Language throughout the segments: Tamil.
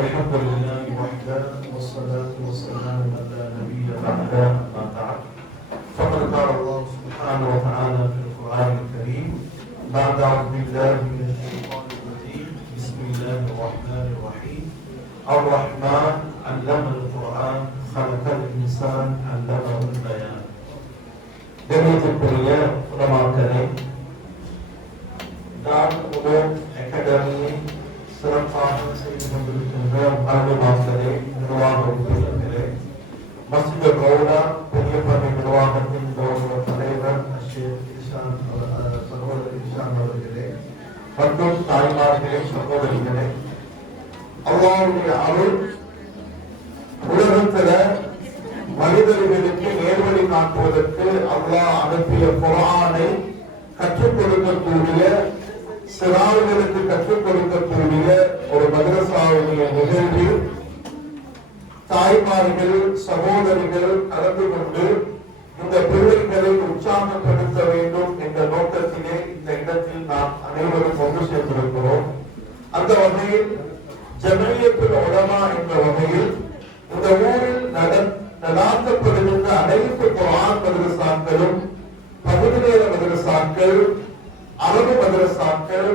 الحمد لله وحده والصلاة والسلام على نبي بعده أما بعد فقد قال الله سبحانه وتعالى في القرآن الكريم بعد أعوذ بالله من الشيطان الرجيم بسم الله الرحمن الرحيم الرحمن علم القرآن خلق الإنسان علمه البيان. கணியத்திற்குரிய உலமாக்களே, நான் உலோம் அகாடமியை சிறப்பாக செய்து கொண்டிருக்கின்ற மாணவர்களே, நிர்வாக உறுப்பினர்களே, மஸ்ஜித் கௌரா பெரியப்பள்ளி நிர்வாகத்தின் கௌரவ தலைவர் சகோதரர் இஷான் அவர்களே மற்றும் தாய்மார்களே, சகோதரிகளே, அல்லாஹ்வுடைய அருள் உலகத்துல மனிதர்களுக்கு நேர்வழி காட்டுவதற்கு அல்லாஹ் அனுப்பிய குர்ஆனை கற்றுக் கொடுக்கக்கூடிய, சிறார்களுக்கு கற்றுக் கொடுக்கக்கூடிய ஒரு மதரசாவுடைய நிகழ்வில் தாய்மார்கள் சகோதரிகள் கலந்து கொண்டு இந்த பிள்ளைகளை உற்சாகப்படுத்த வேண்டும் என்ற நோக்கத்திலே இந்த இடத்தில் நாம் அனைவரும் ஒன்று சேர்ந்திருக்கிறோம். அந்த வகையில் ஜமீயத்துல் உலமா என்ற வகையில் இந்த ஊரில் நடாத்தப்படுகின்ற அனைத்து குர்ஆன் மதரசாக்களும், பகுதி நேர மதரசாக்கள், அரபு மதரசாக்கள்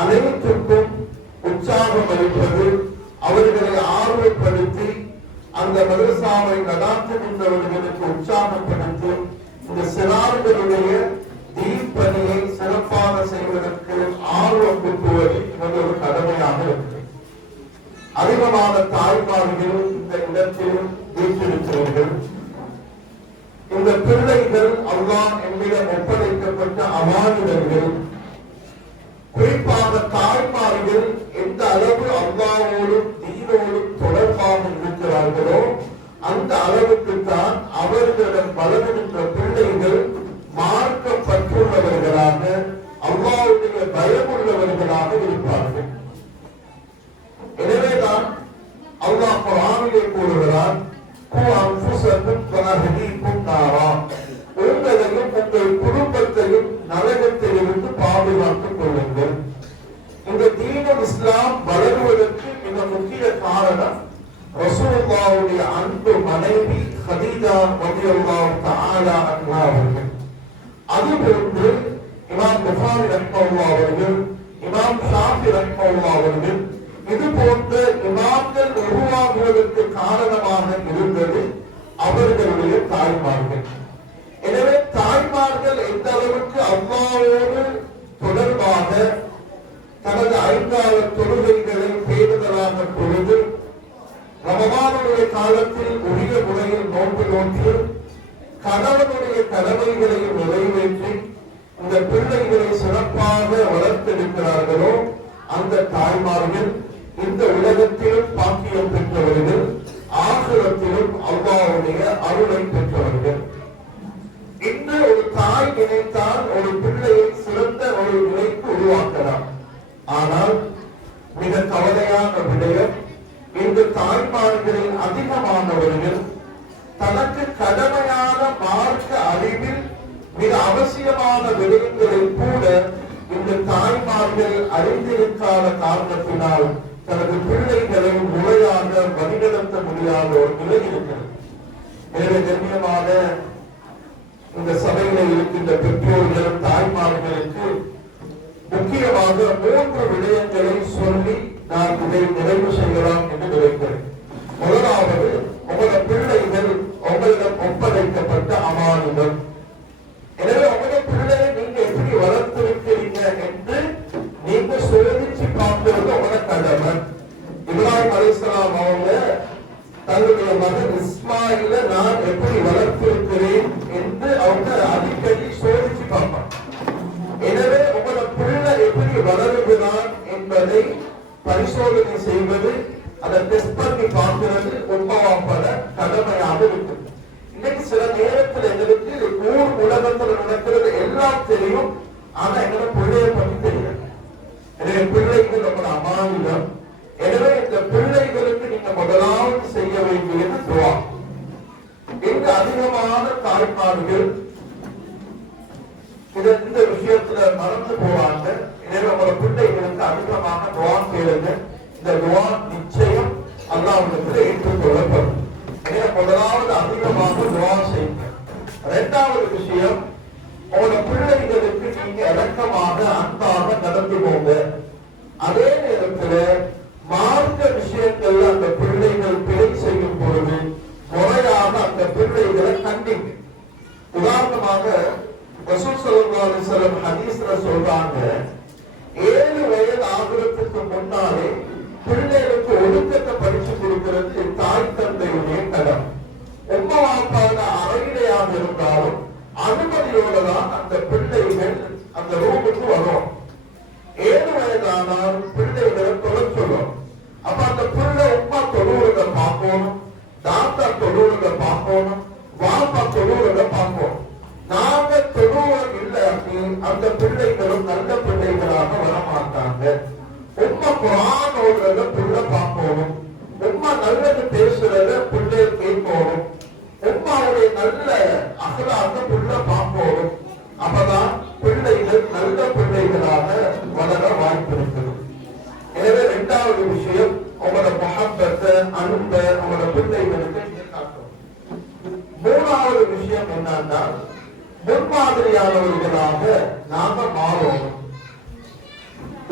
அனைத்துக்கும் உற்சாகம் அளிப்பது, அவர்களை ஆர்வப்படுத்தி அந்த மதரசாவை நடாத்துகின்றவர்களுக்கு உற்சாகப்படுத்தி இந்த சிறார்களுடைய தீன் பணியை சிறப்பாக செய்வதற்கு ஆர்வம் கூட்டுவது இவர்களது கடமையாக இருக்கிறது. அதிகமான தாய்மார்கள் இந்த இடத்தில் வீட்டிருக்கிறீர்கள். இந்த பிள்ளைகள் அல்லாஹ் என்னிடம் ஒப்படைக்கப்பட்ட அமானிதர்கள். குறிப்பாக தாய்மார்கள் எந்த அளவு அல்லாஹ்வோடும் தீனோடும் தொடர்பாக இருக்கிறார்களோ அந்த அளவுக்கு தான் அவர்களிடம் வளர்கின்ற பிள்ளைகள் மார்க்கப்பட்டுள்ளவர்களாக, அல்லாஹ்வுடைய பயமுள்ளவர்களாக இருப்பார்கள். எனவேதான் அல்லாஹ் குர்ஆனிலே கூறுகிறான், உங்களையும் உங்கள் குடும்பத்தையும் நரகத்திலிருந்து பாதுகாத்துக் கொள்ளுங்கள். இந்த தீனுல் இஸ்லாம் வளருவதற்கு மிக முக்கிய காரணம் ரசூலுல்லாஹ்வுடைய அன்பு மனைவி ஹதீஜா ரலியல்லாஹு தஆலா அன்ஹா அவர்கள். அதுபோன்று இமாம் புகாரி ரஹ்மத்துல்லாஹி அவர்கள், இமாம் ஷாஃபி ரஹ்மத்துல்லாஹி அவர்கள், இது போன்ற இமாம்கள் உருவாகுவதற்கு காரணமாக இருந்தது அவர்களுடைய தாய்மார்கள். எனவே தாய்மார்கள் எந்த அளவுக்கு அல்லாஹ்வோடு தொடர்பாக தனது ஐந்தாவ தொழுகைகளை பேணுதலாக பொழுது, ரமலானுடைய காலத்தில் உரிய முறையில் நோன்பு நோக்கி கணவனுடைய கடமைகளையும் நிறைவேற்றி இந்த பிள்ளைகளை சிறப்பாக வளர்த்தெடுக்கிறார்களோ அந்த தாய்மார்கள் இந்த உலகத்திலும் பாக்கியம் பெற்றவர்கள், ஆகிரத்திலும் அல்லாஹ்வுடைய அருளை பெற்றவர்கள். இன்று ஒரு தாய் நினைத்தால் ஒரு பிள்ளையை சிறந்த ஒரு நிலைக்கு உருவாக்கலாம். ஆனால் மிக கவலையான விடயம், இந்த தாய்மார்களில் அதிகமானவர்கள் தனக்கு கடமையான மார்க்க அறிவில் மிக அவசியமான விடயங்களில் கூட இந்த தாய்மார்கள் அறிந்திருக்காத காரணத்தினால் தனது பிள்ளைகளை முறையாக வழிநடத்த முடியாத ஒரு நிலை இருக்கிறது. எனவே கண்ணியமான இந்த சபையில இருக்கின்ற பெற்றோர்கள் தாய்மார்களுக்கு முக்கியமாக 3 விடயங்களை சொல்லி நான் இதை நிறைவு செய்யலாம் என்று நினைக்கிறேன். முதலாவது, உங்களோட பிள்ளைகள் உங்களிடம் ஒப்படைக்கப்பட்ட அமானிதம். எனவே உங்களுடைய பிள்ளையை நீங்க எப்படி வளர்த்திருக்கிறீங்க என்று நீங்க சோதிச்சு பார்க்கிறது உங்களோட கடமை. இப்ராஹிம் அலைஹிஸ்ஸலாம் அவங்க தன்னுடைய மகன் இஸ்மாயில நான் எப்படி வளர்த்திருக்கிறேன் என்று அவங்க அடிக்கடி சோதிச்சு பார்ப்பாங்க. எனவே உங்களோட பிள்ளை எப்படி வளருகிறான் என்பதை பரிசோதனை செய்வது, அதை டெஸ்ட் பண்ணி பார்க்கிறது உண்மையாப்பட கடமையாக இருக்கு. இன்னைக்கு சில நேரத்தில் எங்களுக்கு ஊர் உலகத்தில் நடக்கிறது எல்லாம் தெரியும், ஆனா எங்களை பிள்ளையை பற்றி தெரியாது. எனவே பிள்ளைகள் நம்மளோட அமானிதம். எனவே இந்த பிள்ளைகளுக்கு நீங்க முதலாவது செய்ய வேண்டியது துவா. எங்க அதிகமான தாய்மார்கள் இந்த விஷயத்துல மறந்து போவாங்க. எனவே நம்மளோட பிள்ளைகளுக்கு அதிகமாக துவா கேளுங்க. இந்த துவா நிச்சயம் அல்லாஹ்விடத்தில் ஏற்றுக்கொள்ளப்படும். எனவே முதலாவது அதிகமாக துஆ செய்யுங்க. இரண்டாவது விஷயம், உங்களோட பிள்ளைகளுக்கு நீங்க இறக்கமாக அன்பாக நடந்து போங்க. அதே நேரத்தில் மார்க்க விஷயங்கள்ல அந்த பிள்ளைகள் பிழை செய்யும் பொழுது முறையாக அந்த பிள்ளைகளை கண்டிங்க. உதாரணமாக ரசூல் ஸல்லல்லாஹு அலைஹி வஸல்லம் ஹதீஸ்ல சொல்றாங்க, 7 வயது ஆகுறதுக்கு முன்னாலே பிள்ளைகளுக்கு ஒழுக்கத்தை படிச்சு கொடுக்கிறது தாய் தந்தையுடைய கடமை. உம்மா வாப்பாவோட அறையிலையாக இருந்தாலும் அனுமதியோட தான் அந்த பிள்ளைகள் அந்த ரூமுக்கு வரும். 7 வயதானால் பிள்ளைகளை தொலை சொல்லும். அப்ப அந்த பிள்ளை உம்மா தொழுவுறத பார்க்கணும், தாத்தா தொழுவுறத பார்க்கணும், வாப்பா தொழுவுறத பார்க்கணும். நாங்க தொழுவது இல்லாட்டி அந்த பிள்ளைகளும் நல்ல பிள்ளைகளாக வரமாட்டாங்க. உம்மா குர்ஆன் ஓதுறத பிள்ளை பார்க்கணும், உம்மா நல்லது பேசுறத பிள்ளை கேட்கணும், உம்மாவுடைய நல்ல அகலாக பிள்ளை பார்க்கணும். அப்பதான் பிள்ளைகள் நல்ல பிள்ளைகளாக வளர வாய்ப்பு இருக்குது. எனவே இரண்டாவது விஷயம், உங்களோட முஹப்பத்தை அன்பை உங்களோட பிள்ளைகளுக்கு காட்டணும். மூணாவது விஷயம் என்னன்னா, முன்மாதிரியானவர்களாக நாம மாறணும்.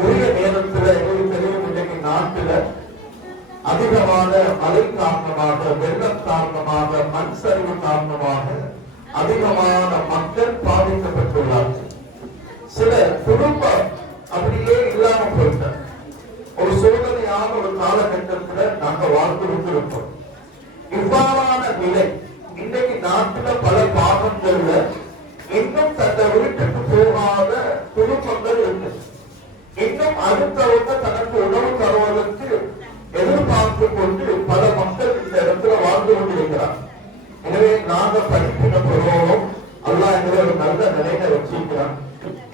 உரிய நேரத்தில் எங்களுக்கு தெரியும், இன்றைக்கு நாட்டில் அதிகமான மழை காரணமாக, வெள்ளம் காரணமாக, மண் சரிவு காரணமாக அதிகமான மக்கள் பாதிக்கப்பட்டுள்ளார்கள். சில குடும்பம் அப்படியே இல்லாம போயிட்ட ஒரு சோதனையான ஒரு காலகட்டத்தில் நாங்கள் வாழ்ந்து கொண்டிருக்கிறோம். இவ்வாறான நிலை இன்றைக்கு நாட்டில் பல பாகங்கள்ல இன்னும் தன்னை வீட்டுக்கு போகாத குடும்பங்கள் இருக்கு. இன்னும் அடுத்தவங்க தனக்கு உணவு தருவதற்கு எதிர்பார்த்து கொண்டு பல மக்கள் இந்த இடத்துல வாழ்ந்து கொண்டிருக்கிறார். எனவே நாங்க படிப்பினப்படுவோம், அல்லாஹ் எங்களை ஒரு நல்ல நிலையில வச்சிருக்கிறான்.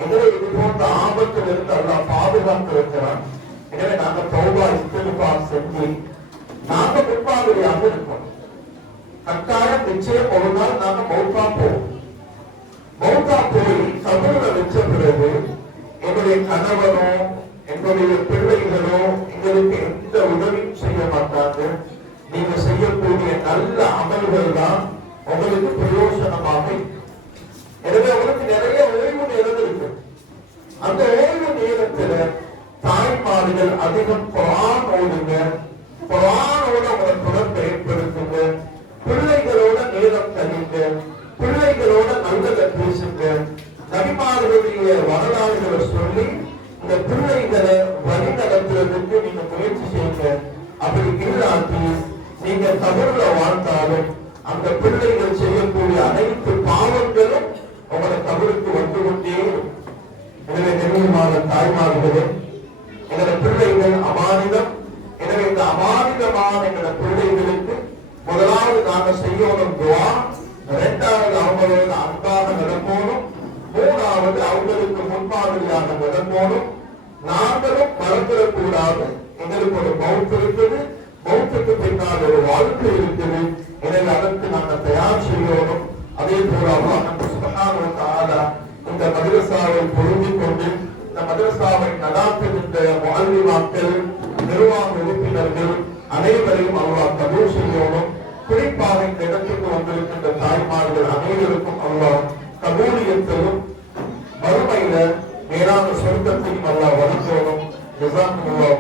எங்களை இது போன்ற ஆபத்தில் இருந்து அல்லாஹ் பாதுகாத்து இருக்கிறான். எனவே நாங்க தௌபா இஸ்திக்ஃபார் செஞ்சு நாங்க முன்மாதிரியாக இருக்கோம். கட்டாயம் நிச்சயம் ஒரு நாள் நாங்க மௌத்தா போவோம். மௌத்தா போய் கபூர்ல வச்ச பிறகு எங்களுடைய கணவனோ எங்களுடைய பிள்ளைகளோ எங்களுக்கு எந்த உதவியும் செய்ய மாட்டாங்க. நீங்க செய்யக்கூடிய நல்ல அமல்கள் தான் உங்களுக்கு பிரயோஜனமாக இருக்கும். எனவே உங்களுக்கு நிறைய ஓய்வு நேரம் இருக்கு. அந்த ஓய்வு நேரத்துல தாய்மார்கள் அதிகம் குர்ஆன் ஓதுங்க, குர்ஆனோட உங்களை தொடர்பை ஏற்படுத்துங்க, பிள்ளைகளோட நேரம் கழிங்க, பிள்ளைகளோட நல்லதை பேசுங்க, நபிமார்களுடைய வரலாறுகளை சொல்லி இந்த பிள்ளைகளை வழி நடத்துறதுக்கு நீங்க முயற்சி செய்யுங்க. அப்படி இல்லாட்டி நீங்க தவறுல வாழ்ந்தாலும் அந்த பிள்ளைகள் செய்யக்கூடிய அனைத்து பாவங்களும் உங்களை தவறுக்கு வந்து கொண்டே இருக்கும். எனவே நெருங்கியமான தாய்மார்களே, எங்களோட பிள்ளைகள் அமானிதம். எனவே இந்த அமானிதமான எங்களோட பிள்ளைகளுக்கு முதலாவது நாங்க செய்யணும் துஆ, இரண்டாவது அவங்களோட அன்பாக நடக்கணும், மூணாவது அவங்களுக்கு முன்மாதிரியாக நடக்கணும். நாங்களும் மறந்துடக்கூடாது, எங்களுக்கு ஒரு மௌத் இருக்குது, மௌத்துக்கு பின்னால் ஒரு வாழ்க்கை இருக்குது. எனவே அதற்கு நாங்கள் தயார் செய்யணும். அதே போல அல்லாஹ் சுப்ஹானஹு வ தஆலா இந்த மதரசாவை பொருந்திக் கொண்டு இந்த மதரசாவை நடாத்துகின்ற முஅல்லிமாக்கள், நிர்வாக உறுப்பினர்கள் அனைவரையும் அல்லாஹ் கபூல் செய்யணும். குறிப்பாக இந்த இடத்துக்கு வந்திருக்கின்ற தாய்மார்கள் அனைவருக்கும் அல்லாஹ் கபூலியத்தையும் மறுமையில மேலான சொர்க்கத்தையும் அல்லாஹ் வழங்கணும். ஜஸாக்குமுல்லாஹ்